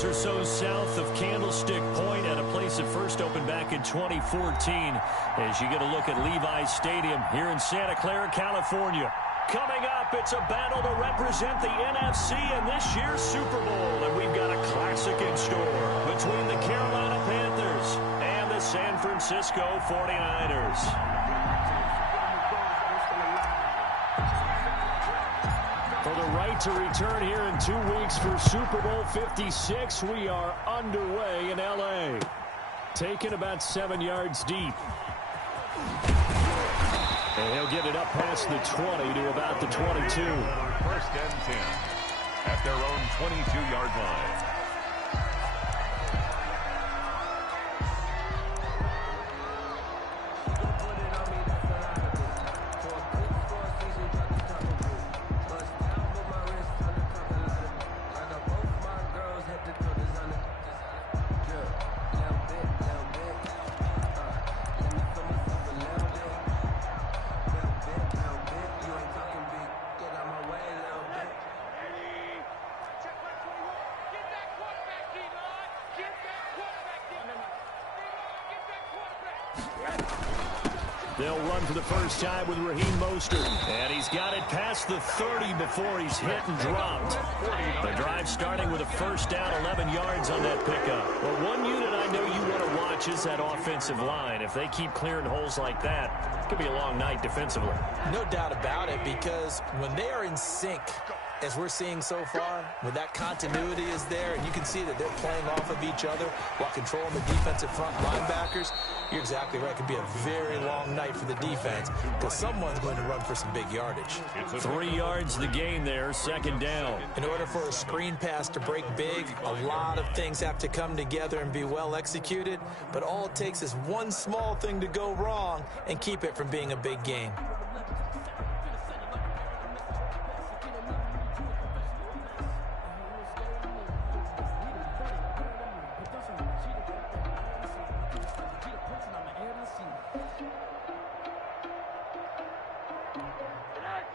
miles or so south of Candlestick Point at a place that first opened back in 2014 as you get a look at Levi's Stadium here in Santa Clara, California. Coming up, it's a battle to represent the NFC in this year's Super Bowl, and we've got a classic in store between the Carolina Panthers and the San Francisco 49ers. For the right to return here in 2 weeks for Super Bowl 56, we are underway in L.A. Taken about 7 yards deep. And he'll get it up past the 20 to about the 22. First and 10 at their own 22-yard line. They'll run for the first time with Raheem Mostert. And he's got it past the 30 before he's hit and dropped. The drive starting with a first down, 11 yards on that pickup. Well, one unit I know you want to watch is that offensive line. If they keep clearing holes like that, it could be a long night defensively. No doubt about it, because when they are in sync, as we're seeing so far, when that continuity is there and you can see that they're playing off of each other while controlling the defensive front linebackers, you're exactly right. It could be a very long night for the defense because someone's going to run for some big yardage. 3 yards the gain there, second down. In order for a screen pass to break big, a lot of things have to come together and be well executed, but all it takes is one small thing to go wrong and keep it from being a big gain.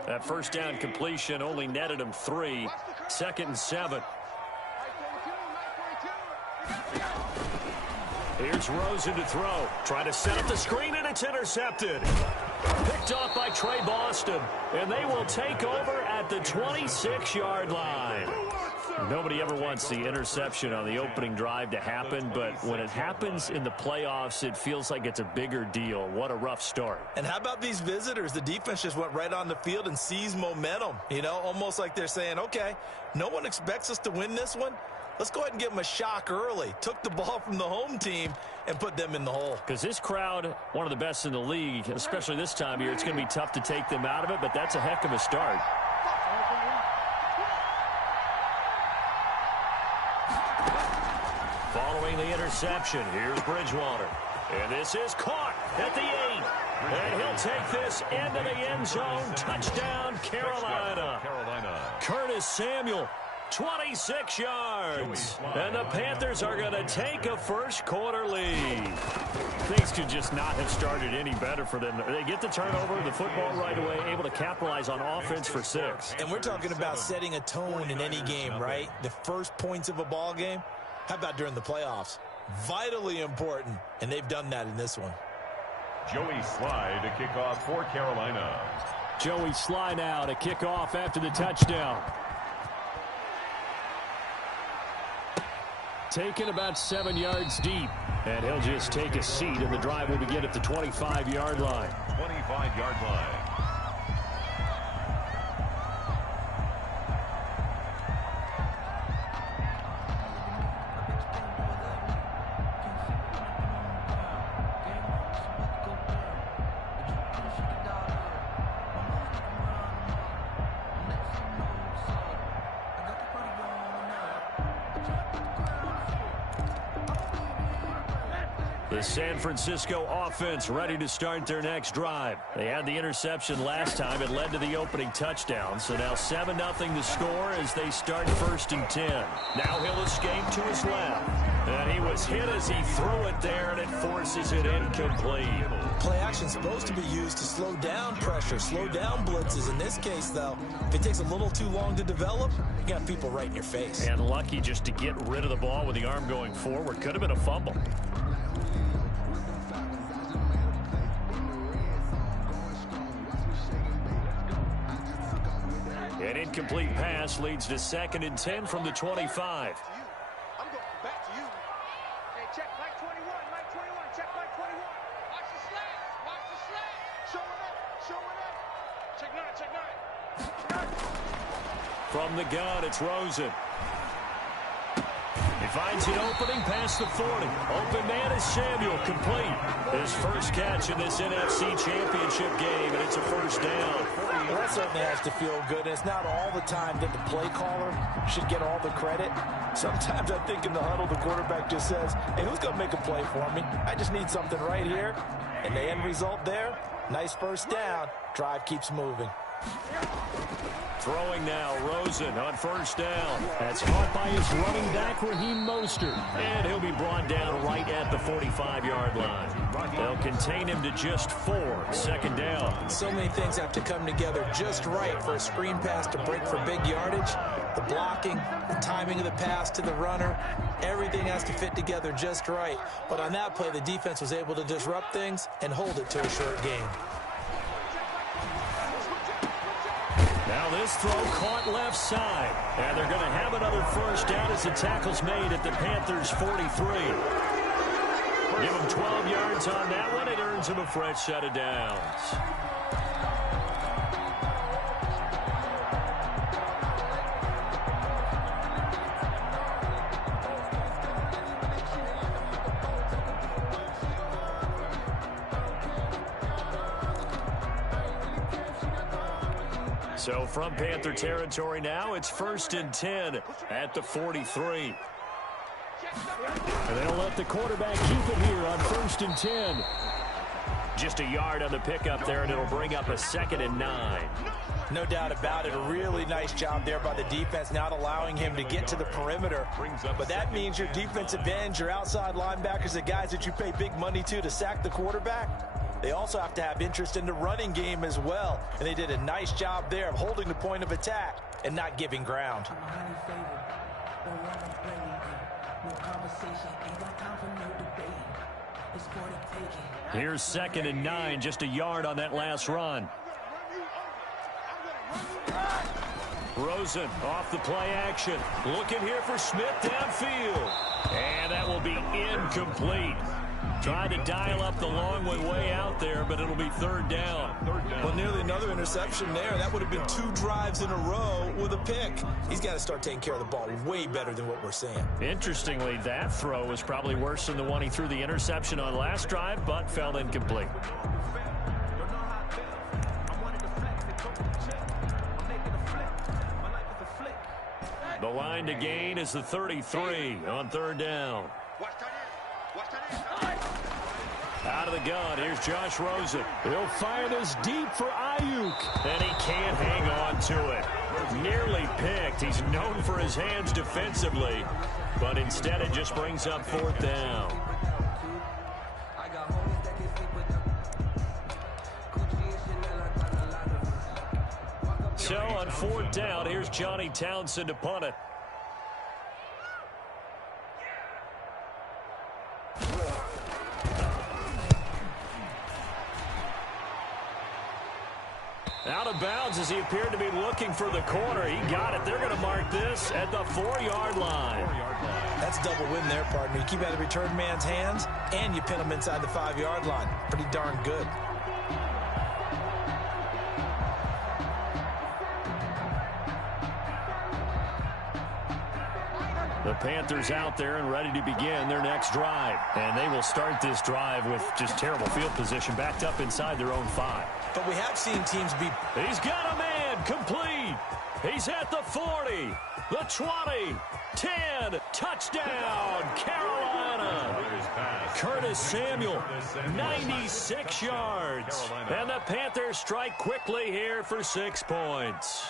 That first down completion only netted him 3. Second and 7. Here's Rosen to throw. Try to set up the screen, and it's intercepted. Picked off by Trey Boston. And they will take over at the 26-yard line. Nobody ever wants the interception on the opening drive to happen, but when it happens in the playoffs, it feels like it's a bigger deal. What a rough start. And how about these visitors? The defense just went right on the field and seized momentum, you know, almost like they're saying, okay, no one expects us to win this one. Let's go ahead and give them a shock early. Took the ball from the home team and put them in the hole. Because this crowd, one of the best in the league, especially this time of year, it's going to be tough to take them out of it, but that's a heck of a start. Following the interception, here's Bridgewater. And this is caught at the 8. And he'll take this into the end zone. Touchdown, Carolina. Curtis Samuel, 26 yards. And the Panthers are going to take a first quarter lead. Things could just not have started any better for them. They get the turnover, the football right away, able to capitalize on offense for 6. And we're talking about setting a tone in any game, right? The first points of a ball game. How about during the playoffs? Vitally important, and they've done that in this one. Joey Sly to kick off for Carolina. Joey Sly now to kick off after the touchdown. Taken about 7 yards deep, and he'll just take a seat, and the drive will begin at the 25-yard line. 25-yard line. The San Francisco offense ready to start their next drive. They had the interception last time. It led to the opening touchdown. So now 7-0 the score as they start 1st and 10. Now he'll escape to his left. And he was hit as he threw it there, and it forces it incomplete. Play action is supposed to be used to slow down pressure, slow down blitzes. In this case, though, if it takes a little too long to develop, you got people right in your face. And lucky just to get rid of the ball with the arm going forward. Could have been a fumble. An incomplete pass leads to 2nd and 10 from the 25. I'm going back to you. Hey, check Mike 21, Mike 21, check Mike 21. Watch the slats, watch the slats. Showing up. Check 9. From the gun, it's Rosen. He finds an opening past the 40. Open man is Samuel, complete. His first catch in this NFC Championship game, and it's a first down. Well, that certainly has to feel good, and it's not all the time that the play caller should get all the credit. Sometimes I think in the huddle, the quarterback just says, hey, who's going to make a play for me? I just need something right here. And the end result there, nice first down. Drive keeps moving. Throwing now, Rosen on first down. That's caught by his running back, Raheem Mostert. And he'll be brought down right at the 45-yard line. They'll contain him to just 4. 2nd down. So many things have to come together just right for a screen pass to break for big yardage. The blocking, the timing of the pass to the runner, everything has to fit together just right. But on that play, the defense was able to disrupt things and hold it to a short game. Now this throw caught left side. And they're going to have another first down as the tackle's made at the Panthers' 43. Give him 12 yards on that one. It earns him a fresh set of downs. So from Panther territory now, it's 1st and 10 at the 43. And they'll let the quarterback keep it here on 1st and 10. Just a yard on the pickup there, and it'll bring up a 2nd and 9. No doubt about it. A really nice job there by the defense, not allowing him to get to the perimeter. But that means your defensive ends, your outside linebackers, the guys that you pay big money to sack the quarterback, they also have to have interest in the running game as well. And they did a nice job there of holding the point of attack and not giving ground. Here's 2nd and 9, just a yard on that last run. Rosen off the play action. Looking here for Smith downfield. And that will be incomplete. Tried to dial up the long way out there, but it'll be 3rd down. Well, nearly another interception there. That would have been 2 drives in a row with a pick. He's got to start taking care of the ball way better than what we're seeing. Interestingly, that throw was probably worse than the one he threw the interception on last drive, but fell incomplete. The line to gain is the 33 on 3rd down. Out of the gun, here's Josh Rosen. He'll fire this deep for Ayuk. And he can't hang on to it. Nearly picked. He's known for his hands defensively. But instead it just brings up 4th down. So on 4th down, here's Johnny Townsend to punt it. Out of bounds as he appeared to be looking for the corner. He got it. They're going to mark this at the 4-yard line. That's a double win there, partner. You keep out of return man's hands, and you pin him inside the 5-yard line. Pretty darn good. The Panthers out there and ready to begin their next drive. And they will start this drive with just terrible field position, backed up inside their own 5. But we have seen teams be... He's got a man, complete. He's at the 40, the 20, 10, touchdown, Carolina. Curtis Samuel, 96 yards. And the Panthers strike quickly here for 6 points.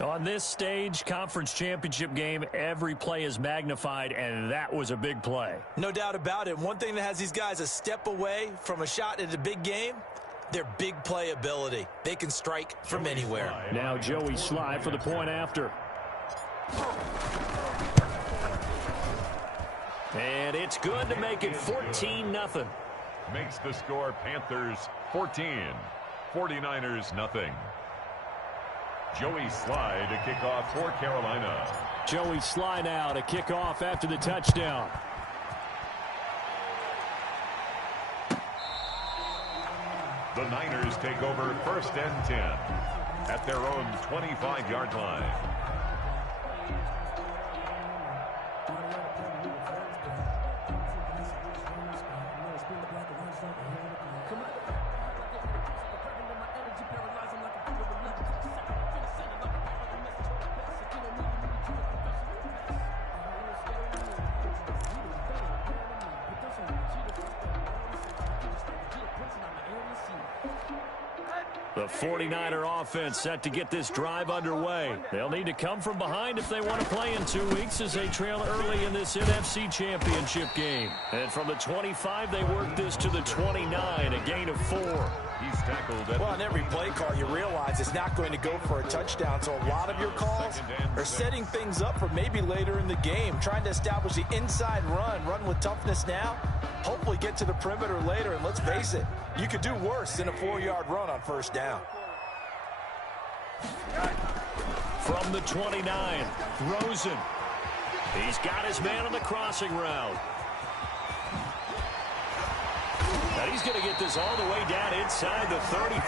On this stage, conference championship game, every play is magnified, and that was a big play. No doubt about it. One thing that has these guys a step away from a shot at a big game, their big play ability. They can strike from anywhere. Now Joey Slye for the point after. And it's good to make it 14-0. Makes the score Panthers 14, 49ers nothing. Joey Slye to kick off for Carolina. Joey Slye now to kick off after the touchdown. The Niners take over 1st and 10 at their own 25-yard line. The 49er offense set to get this drive underway. They'll need to come from behind if they want to play in 2 weeks as they trail early in this NFC Championship game. And from the 25, they work this to the 29, a gain of 4. He's tackled at on every play call, you realize it's not going to go for a touchdown, so a lot of your calls are setting things up for maybe later in the game, trying to establish the inside run with toughness now, hopefully get to the perimeter later, and let's face it, you could do worse than a 4-yard run on 1st down. From the 29, Rosen. He's got his man on the crossing route. And he's going to get this all the way down inside the 35.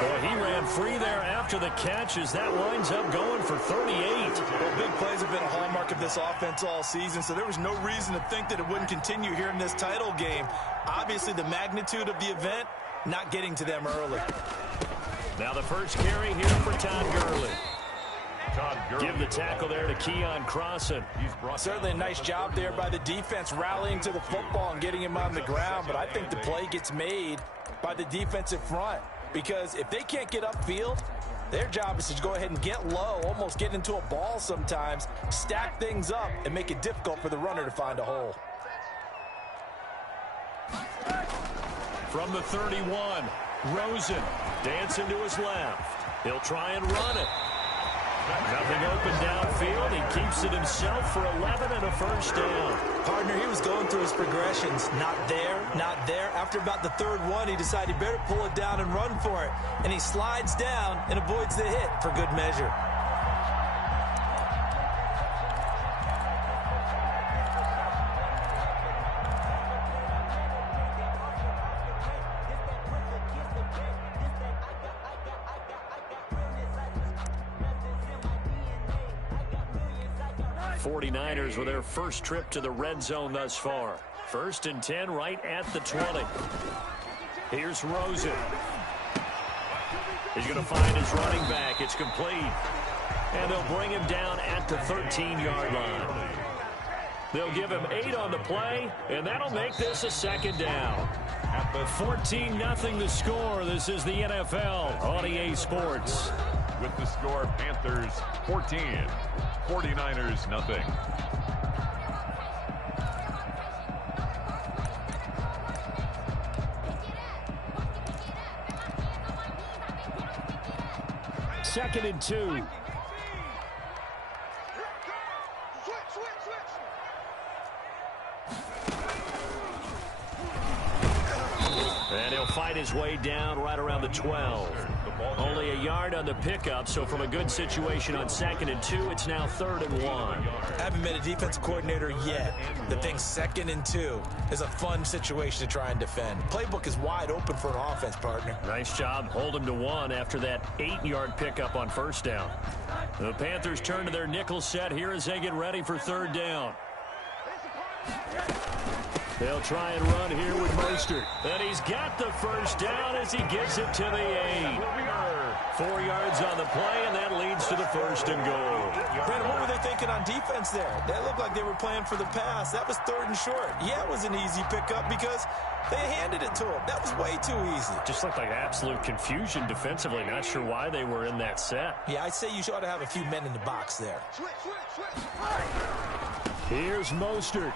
Boy, he ran free there after the catch as that winds up going for 38. Well, big plays have been a hallmark of this offense all season, so there was no reason to think that it wouldn't continue here in this title game. Obviously, the magnitude of the event, not getting to them early. Now the first carry here for Todd Gurley. Give the tackle there to Keon Crossan. Certainly a nice job there by the defense rallying to the football and getting him on the ground, but I think the play gets made by the defensive front because if they can't get upfield, their job is to go ahead and get low, almost get into a ball sometimes, stack things up, and make it difficult for the runner to find a hole. From the 31, Rosen dancing to his left. He'll try and run it. Nothing open downfield. He keeps it himself for 11 and a 1st down. Partner, he was going through his progressions. Not there, not there. After about the 3rd one, he decided he better pull it down and run for it. And he slides down and avoids the hit for good measure. '49ers with their first trip to the red zone thus far. 1st and 10 right at the 20. Here's Rosen. He's going to find his running back. It's complete. And they'll bring him down at the 13-yard line. They'll give him 8 on the play, and that'll make this a 2nd down. 14-0 the score. This is the NFL on EA Sports. with the score Panthers 14, 49ers nothing. Second and 2. And he'll fight his way down right around the 12. Only a yard on the pickup, so from a good situation on 2nd and 2, it's now 3rd and 1. Haven't been a defensive coordinator yet. The thing 2nd and 2 is a fun situation to try and defend. Playbook is wide open for an offense, partner. Nice job. Hold him to 1 after that 8-yard pickup on 1st down. The Panthers turn to their nickel set here as they get ready for 3rd down. They'll try and run here with Mostert. And he's got the 1st down as he gets it to the 8. 4 yards on the play, and that leads to the 1st and goal. Brandon, what were they thinking on defense there? That looked like they were playing for the pass. That was 3rd and short. Yeah, it was an easy pickup because they handed it to him. That was way too easy. Just looked like absolute confusion defensively. Not sure why they were in that set. Yeah, I'd say you ought to have a few men in the box there. Here's Mostert.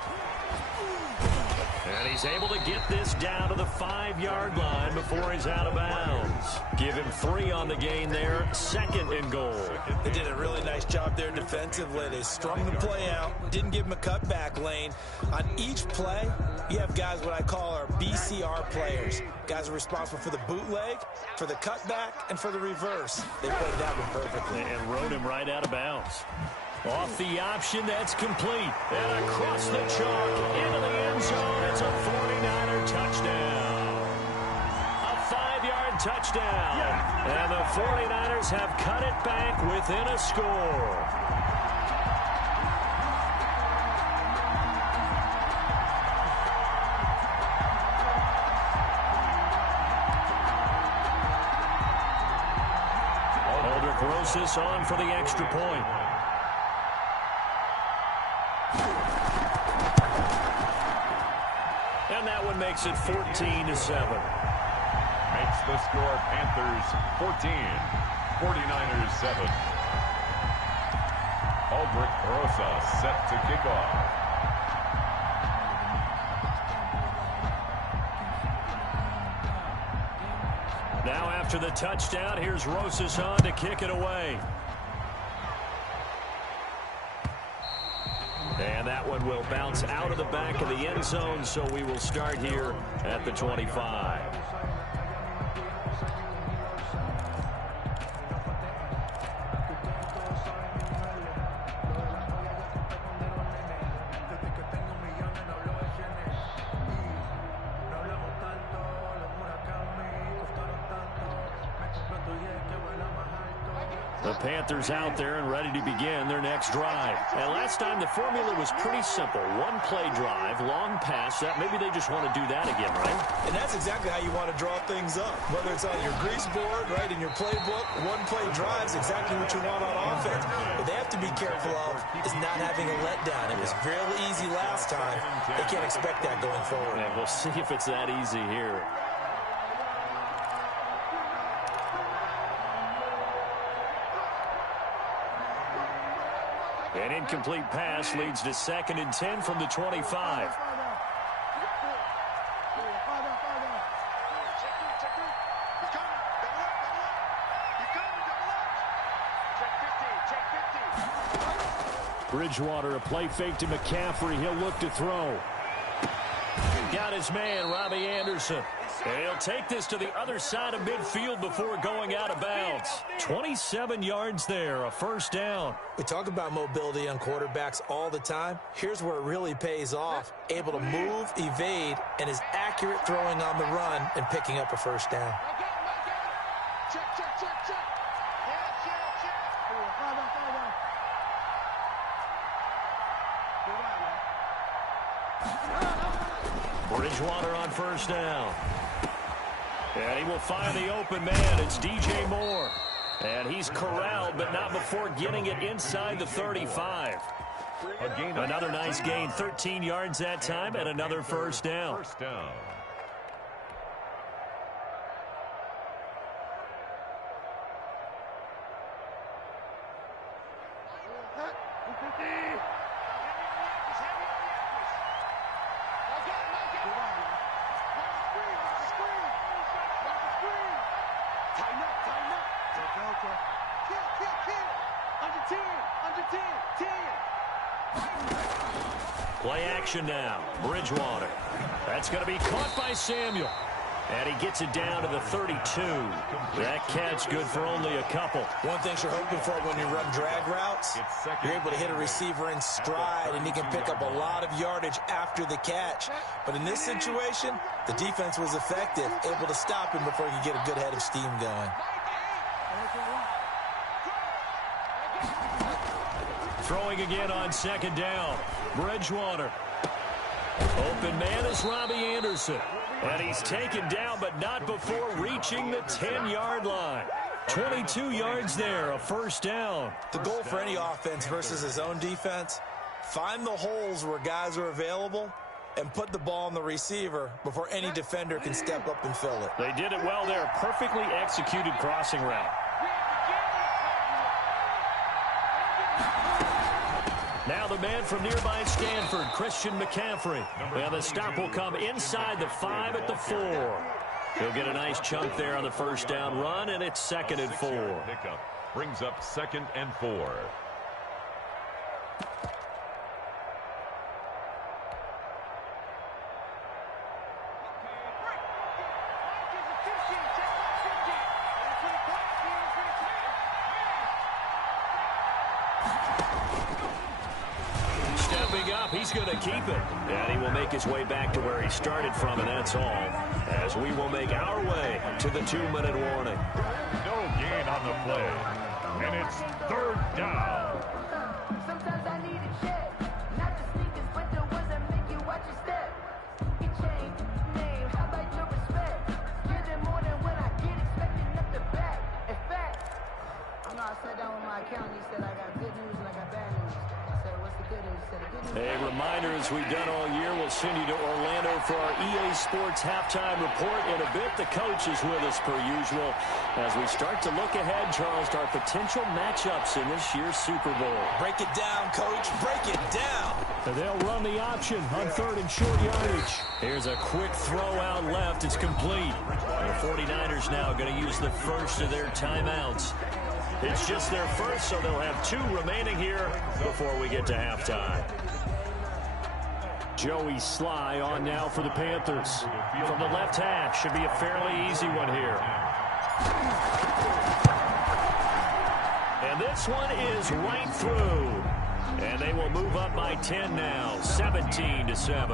And he's able to get this down to the 5-yard line before he's out of bounds. Give him 3 on the gain there, 2nd and goal. They did a really nice job there defensively. They strung the play out, didn't give him a cutback lane. On each play, you have guys what I call our BCR players. Guys are responsible for the bootleg, for the cutback, and for the reverse. They played that one perfectly. And rode him right out of bounds. Off the option, that's complete. And across the chalk, into the end zone. It's a 49er touchdown. A 5-yard touchdown. And the 49ers have cut it back within a score. Aldrich Rosas on for the extra point. And that one makes it 14-7. Makes the score Panthers 14, 49ers 7. Aldrich Rosas set to kick off. Now after the touchdown, here's Rosas on to kick it away. And that one will bounce out of the back of the end zone, so we will start here at the 25. The Panthers out there and ready to begin their next drive. And last time the formula was pretty simple. 1 play drive, long pass. That maybe they just want to do that again, right? And that's exactly how you want to draw things up. Whether it's on your grease board, right, in your playbook, 1 play drive is exactly what you want on offense. What they have to be careful of is not having a letdown. It was real easy last time. They can't expect that going forward. And we'll see if it's that easy here. An incomplete pass leads to 2nd and 10 from the 25. Bridgewater, a play fake to McCaffrey. He'll look to throw. Got his man, Robbie Anderson. And he'll take this to the other side of midfield before going out of bounds. 27 yards there, a 1st down. We talk about mobility on quarterbacks all the time. Here's where it really pays off. Able to move, evade, and is accurate throwing on the run and picking up a 1st down. Check, check, check, check. Bridgewater on 1st down. And he will find the open man. It's DJ Moore. And he's corralled, but not before getting it inside the 35. Another nice gain. 13 yards that time and another 1st down. 1st down. Play action now. Bridgewater. That's going to be caught by Samuel. And he gets it down to the 32. That catch good for only a couple. One thing you're hoping for when you run drag routes, you're able to hit a receiver in stride, and he can pick up a lot of yardage after the catch. But in this situation, the defense was effective, able to stop him before he could get a good head of steam going. Throwing again on 2nd down. Bridgewater. Open man is Robbie Anderson. And he's taken down, but not before reaching the 10-yard line. 22 yards there, a first down. The goal for any offense versus his own defense, find the holes where guys are available and put the ball on the receiver before any defender can step up and fill it. They did it well there. Perfectly executed crossing route. Now the man from nearby Stanford, Christian McCaffrey. And the stop will come inside the 5 at the 4. He'll get a nice chunk there on the first down run, and it's 2nd and 4. Brings up 2nd and 4. He's going to keep it. And he will make his way back to where he started from, and that's all. As we will make our way to the 2-minute warning. No gain on the play. And it's 3rd down. Sometimes I need a check. Not the sneakers, but the ones that make you watch your step. Your chain, name, how about your respect? Give them more than when I get expecting up the back. In fact, I sat down with my accountant. He said I got good news and I got bad news. I said, what's the good news? He said, the good news. A reminder, as we've done all year, we'll send you to Orlando for our EA Sports halftime report. In a bit, the coach is with us per usual as we start to look ahead, Charles, to our potential matchups in this year's Super Bowl. Break it down, Coach. Break it down. And they'll run the option on 3rd and short yardage. Here's a quick throw out left. It's complete. The 49ers now going to use the first of their timeouts. It's just their first, so they'll have 2 remaining here before we get to halftime. Joey Sly on now for the Panthers. From the left hash, should be a fairly easy one here. And this one is right through. And they will move up by 10 now, 17-7.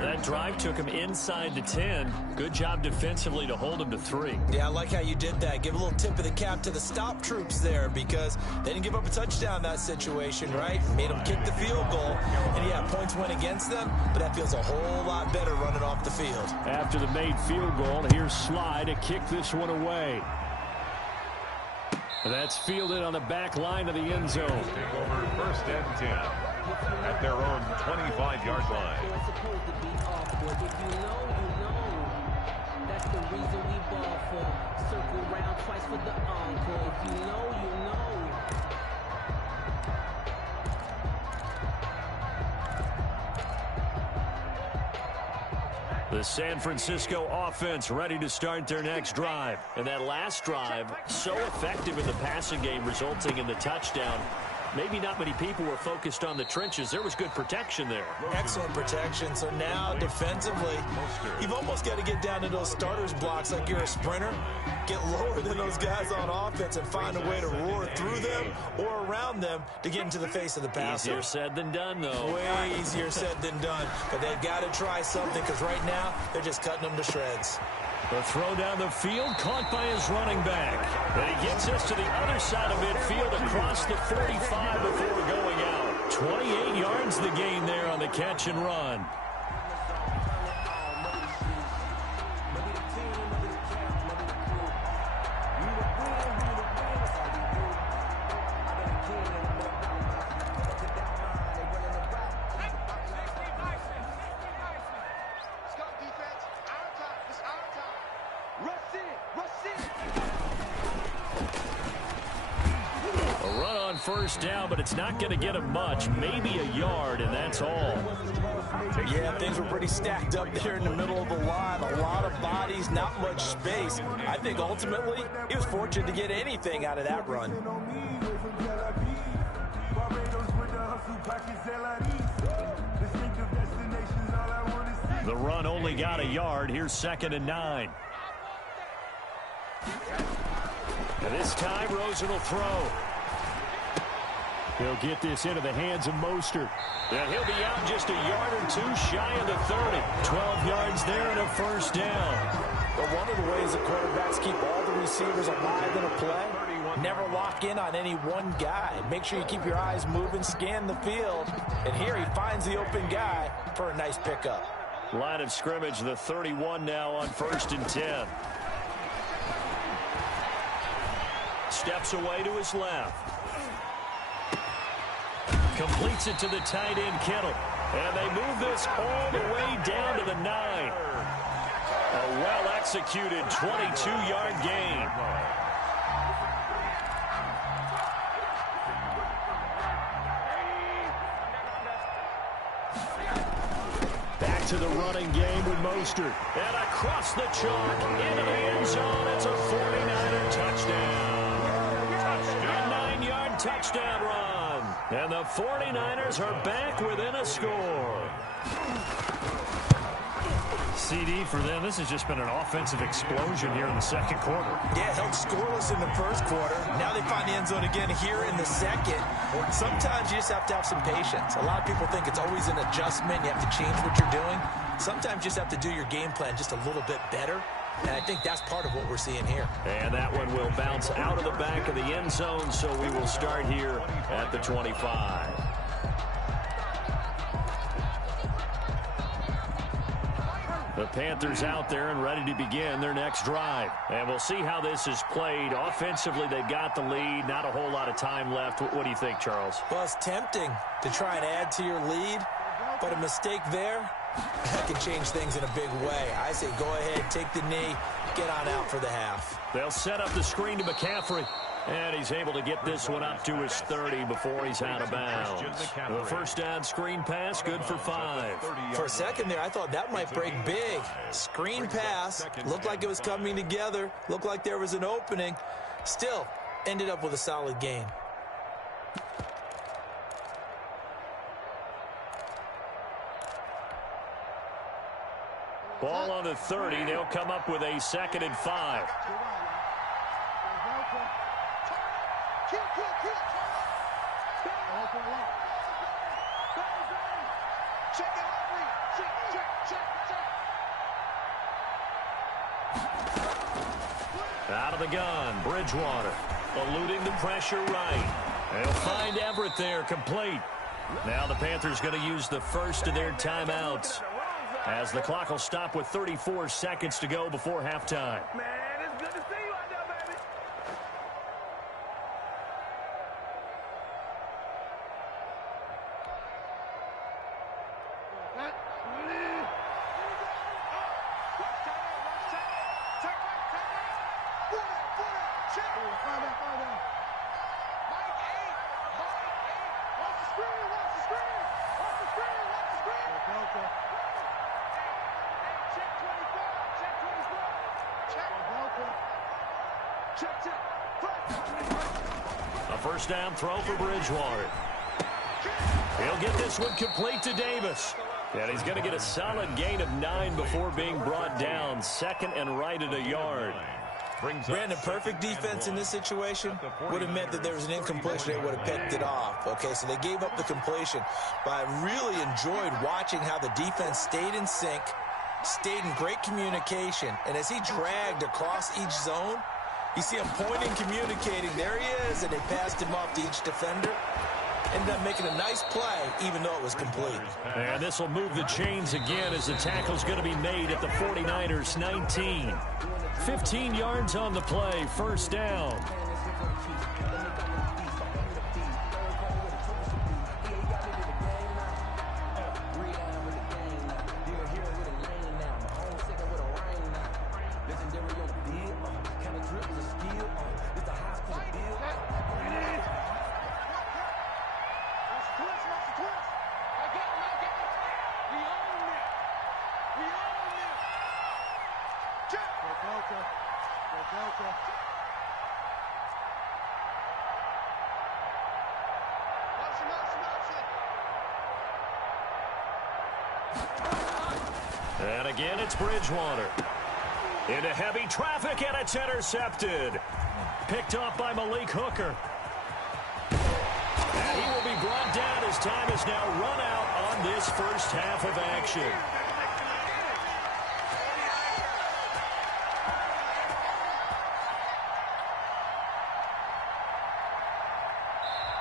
That drive took him inside the 10. Good job defensively to hold him to 3. Yeah, I like how you did that. Give a little tip of the cap to the stop troops there because they didn't give up a touchdown in that situation, right? Made them kick the field goal. And, yeah, points went against them, but that feels a whole lot better running off the field. After the made field goal, here's Sly to kick this one away. That's fielded on the back line of the end zone. Take over 1st and 10 at their own 25-yard line. That's the reason we ball for. Circle round twice for the encore. If you know, you know. The San Francisco offense ready to start their next drive. And that last drive, so effective in the passing game, resulting in the touchdown. Maybe not many people were focused on the trenches. There was good protection there. Excellent protection. So now, defensively, you've almost got to get down to those starters blocks like you're a sprinter. Get lower than those guys on offense and find a way to roar through them or around them to get into the face of the passer. Easier said than done, though. Way easier said than done. But they've got to try something because right now, they're just cutting them to shreds. The throw down the field, caught by his running back. And he gets us to the other side of midfield across the 45 before going out. 28 yards the gain there on the catch and run. First down, but it's not going to get him much. Maybe a yard, and that's all. Yeah, things were pretty stacked up there in the middle of the line. A lot of bodies, not much space. I think ultimately he was fortunate to get anything out of that run. The run only got a yard. Here's 2nd and 9. And this time, Rosen will throw. He'll get this into the hands of Mostert. And he'll be out just a yard or 2 shy of the 30. 12 yards there and a first down. But one of the ways the quarterbacks keep all the receivers alive in a play, never lock in on any one guy. Make sure you keep your eyes moving, scan the field. And here he finds the open guy for a nice pickup. Line of scrimmage, the 31 now on 1st and 10. steps away to his left. Completes it to the tight end, Kittle. And they move this all the way down to the 9. A well-executed 22-yard gain. Back to the running game with Mostert. And across the chalk into the end zone. It's a 49er touchdown. A 9-yard touchdown run. And the 49ers are back within a score. CD for them. This has just been an offensive explosion here in the second quarter. Yeah, held scoreless in the first quarter. Now they find the end zone again here in the second. Sometimes you just have to have some patience. A lot of people think it's always an adjustment. You have to change what you're doing. Sometimes you just have to do your game plan just a little bit better. And I think that's part of what we're seeing here. And that one will bounce out of the back of the end zone, so we will start here at the 25. The Panthers out there and ready to begin their next drive. And we'll see how this is played. Offensively, they've got the lead. Not a whole lot of time left. What do you think, Charles? Well, it's tempting to try and add to your lead, but a mistake there, that can change things in a big way. I say go ahead, take the knee, get on out for the half. They'll set up the screen to McCaffrey. And he's able to get this one up to his 30 before he's out of bounds. The first down screen pass, good for 5. For a second there, I thought that might break big. Screen pass, looked like it was coming together, looked like there was an opening. Still, ended up with a solid gain. Ball on the 30. They'll come up with a 2nd and 5. Out of the gun, Bridgewater, eluding the pressure right. They'll find Everett there, complete. Now the Panthers going to use the first of their timeouts, as the clock will stop with 34 seconds to go before halftime. Man, it's good to see you out there, baby. A first down throw for Bridgewater. He'll get this one complete to Davis. And he's going to get a solid gain of 9 before being brought down. 2nd and right at a yard. Brandon, perfect defense in this situation would have meant that there was an incompletion. They would have picked it off. Okay, so they gave up the completion. But I really enjoyed watching how the defense stayed in sync, stayed in great communication. And as he dragged across each zone, you see him pointing, communicating. There he is, and they passed him off to each defender. Ended up making a nice play, even though it was complete. And this will move the chains again as the tackle's going to be made at the 49ers 19. 15 yards on the play, first down. And again, it's Bridgewater. Into heavy traffic, and it's intercepted. Picked off by Malik Hooker. And he will be brought down as time is now run out on this first half of action.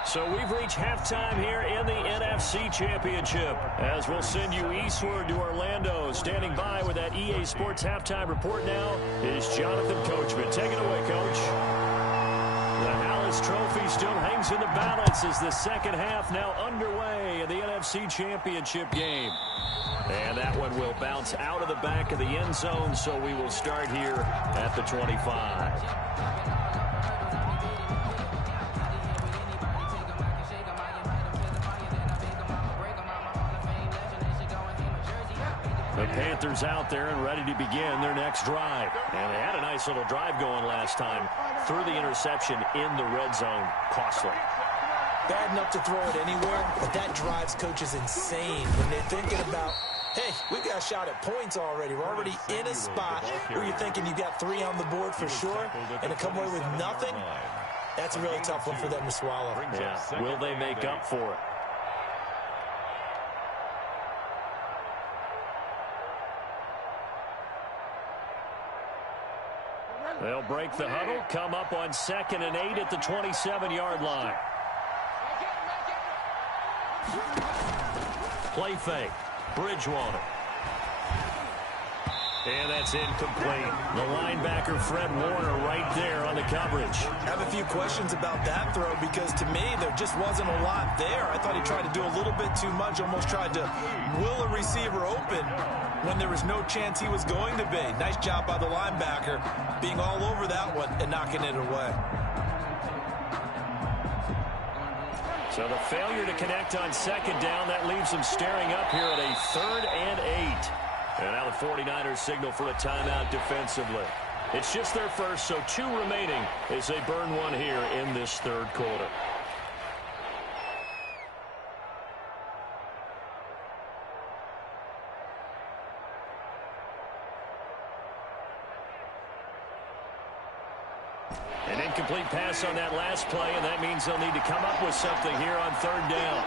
So we've reached halftime here in the NFC Championship, as we'll send you eastward to Orlando. Standing by with that EA Sports halftime report now is Jonathan Coachman. Take it away, Coach. The Hallis Trophy still hangs in the balance as the second half now underway in the NFC Championship game. And that one will bounce out of the back of the end zone, so we will start here at the 25. The Panthers out there and ready to begin their next drive. And they had a nice little drive going last time. Threw the interception in the red zone. Costly. Bad enough to throw it anywhere, but that drives coaches insane when they're thinking about, hey, we've got a shot at points already. We're already in a spot where you're thinking you got 3 on the board for sure, and to come away with nothing, that's a really tough one for them to swallow. Yeah. Will they make up for it? They'll break the huddle, come up on 2nd and 8 at the 27-yard line. Play fake. Bridgewater. And that's incomplete. The linebacker, Fred Warner, right there on the coverage. I have a few questions about that throw because, to me, there just wasn't a lot there. I thought he tried to do a little bit too much, almost tried to will a receiver open when there was no chance he was going to be. Nice job by the linebacker being all over that one and knocking it away. So the failure to connect on 2nd down, that leaves them staring up here at a 3rd and 8. And now the 49ers signal for a timeout defensively. It's just their first, so 2 remaining as they burn one here in this 3rd quarter. An incomplete pass on that last play, and that means they'll need to come up with something here on 3rd down.